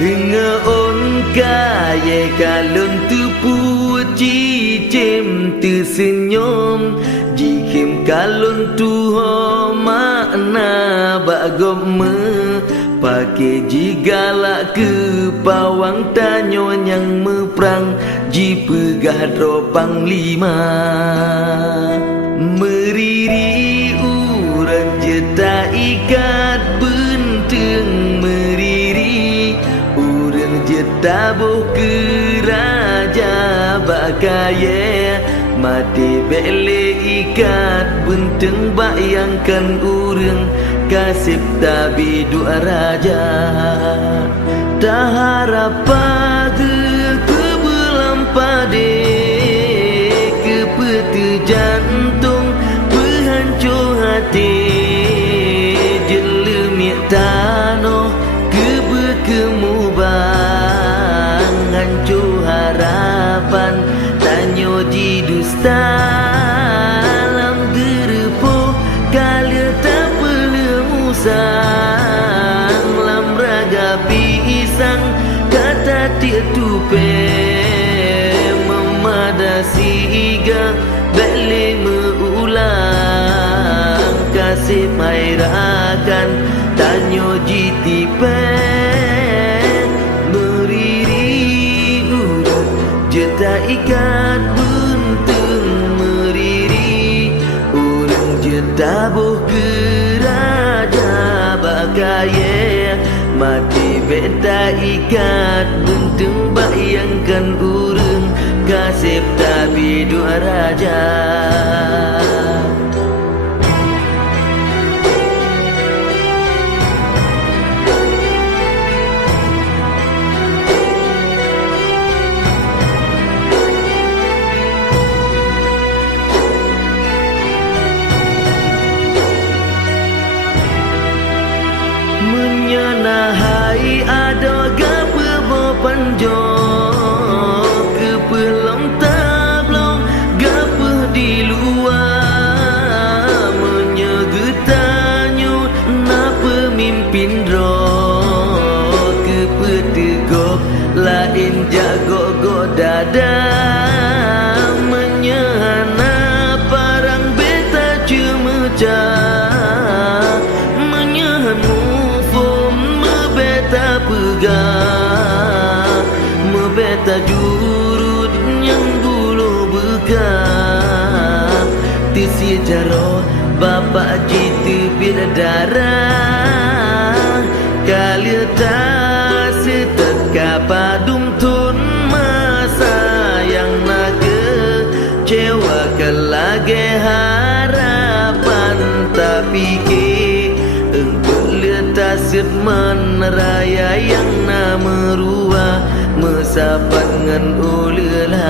Lenga on kaya kalon tu puji cem tu senyum jikim kalon tu ho makna bagom me pakai jigala ke pawang tanyo yang meperang ji pegah dropang lima meriri uran jeta ikat benteng meriri uran jeta boh ke raja bakaya mati bele ikat benteng bayangkan urang kasih tabi dua raja tak harap pagi ke belam pade ke peti jantung berhancur hati jelemik tanoh ke berkemubang hancur harapan tanyo ji dusta alam gerepoh kali tak sang lam raga pisang kata tiap tupe memadasi iga beli meulang kasih mairakan tanyo jitipe meriri udah jeta ikat buntung meriri urang jeta boh kaya mati beta ikat buntung bayangkan urang kasih tabi dua raja menyenahai ada gape panjo ke pelong tablong gape di luar menyegetanyo na pemimpin ro ke petegok lain jago go dada menyehana parang beta cemecah pegah membeta jurut yang bulu bekah tisi jaro bapak jitu bila darah kali tak seteka padum tun masa yang naga cewa kelage harapan tapi ke tasir raya yang nama ruah mesapat ngan ulelah